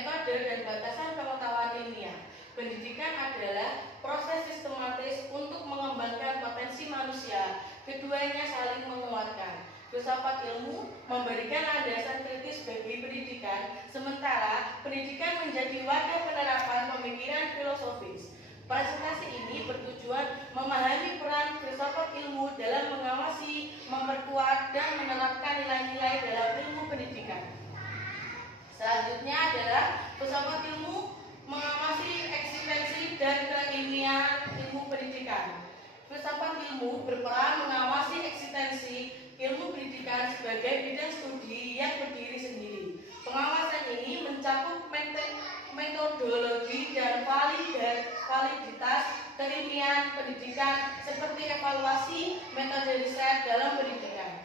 metode dan batasan pengetahuan ilmiah. Pendidikan adalah proses sistematis untuk mengembangkan potensi manusia. Keduanya saling menguatkan. Filsafat ilmu memberikan landasan kritis bagi pendidikan, sementara pendidikan menjadi wadah penerapan pemikiran filosofis. Presentasi ini bertujuan memahami peran filsafat ilmu dalam mengawasi, memperkuat, dan menerapkan nilai-nilai dalam ilmu pendidikan. Selanjutnya adalah filsafat ilmu mengawasi eksistensi dan keilmiahan ilmu pendidikan. Filsafat ilmu berperan mengawasi eksistensi ilmu pendidikan sebagai bidang studi yang berdiri sendiri. Pengawasan ini mencakup metodologi dan validitas keilmiahan pendidikan seperti evaluasi metode riset dalam pendidikan.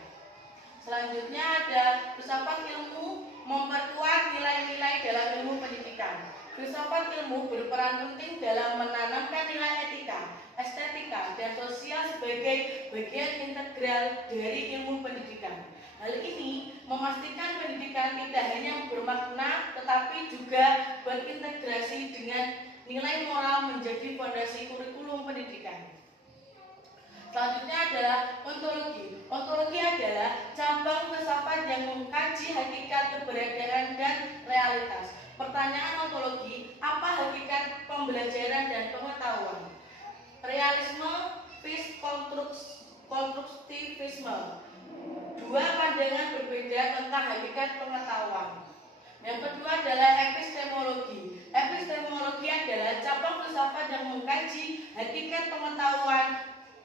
Selanjutnya ada filsafat ilmu memperkuat nilai-nilai dalam ilmu pendidikan. Filsafat ilmu berperan penting dalam menanamkan nilai etika, estetika, dan sosial sebagai bagian integral dari ilmu pendidikan. Hal ini memastikan pendidikan tidak hanya bermakna tetapi juga berintegrasi dengan nilai moral menjadi fondasi kurikulum pendidikan. Selanjutnya adalah ontologi. Ontologi adalah cabang filsafat yang mengkaji hakikat, keberadaan, dan realitas. Pertanyaan ontologi, apa hakikat pembelajaran dan pengetahuan? Realisme vis konstruktivisme. Dua pandangan berbeda tentang hakikat pengetahuan. Yang kedua adalah epistemologi. Epistemologi adalah cabang filsafat yang mengkaji hakikat pengetahuan,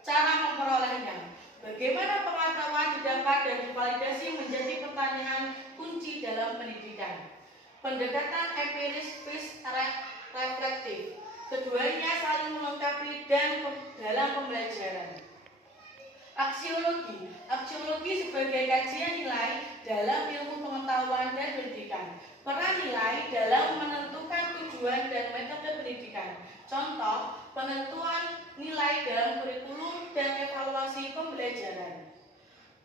cara memperolehnya. Bagaimana pengetahuan didapat dan divalidasi menjadi pertanyaan kunci dalam pendidikan. Pendekatan empiris vis reflektif. Keduanya saling melengkapi dan dalam pembelajaran. Aksiologi. Aksiologi sebagai kajian nilai dalam ilmu pengetahuan dan pendidikan. Peran nilai dalam menentukan tujuan dan metode pendidikan. Contoh, penentuan nilai dalam kurikulum dan evaluasi pembelajaran.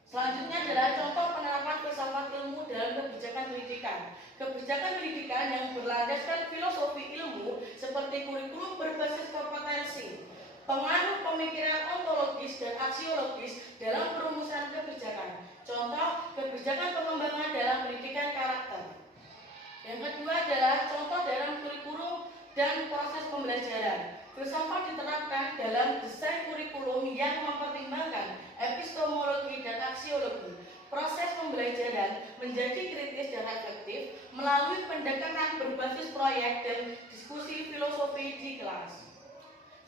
Selanjutnya adalah contoh penerapan filsafat ilmu dalam kebijakan pendidikan. Kebijakan pendidikan yang berlandaskan filosofi ilmu seperti kurikulum berbasis kompetensi, pengaruh pemikiran ontologis dan aksiologis dalam perumusan kebijakan. Contoh, kebijakan pengembangan dalam pendidikan karakter. Yang kedua adalah contoh dalam kurikulum dan proses pembelajaran. Filsafat diterapkan dalam desain kurikulum yang mempertimbangkan epistemologi dan aksiologi. Proses pembelajaran menjadi kritis dan reflektif melalui pendekatan berbasis proyek dan diskusi filosofi di kelas.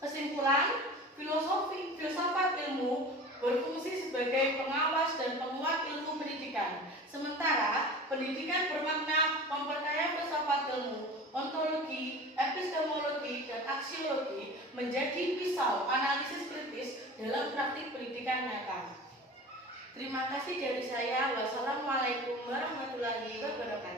Kesimpulan, filsafat ilmu berfungsi sebagai pengawas dan penguat ilmu pendidikan. Sementara pendidikan bermakna memperkaya filsafat ilmu, ontologi, epistemologi, dan aksiologi menjadi pisau analisis kritis dalam praktik pendidikan nyata. Terima kasih dari saya. Wassalamualaikum warahmatullahi wabarakatuh.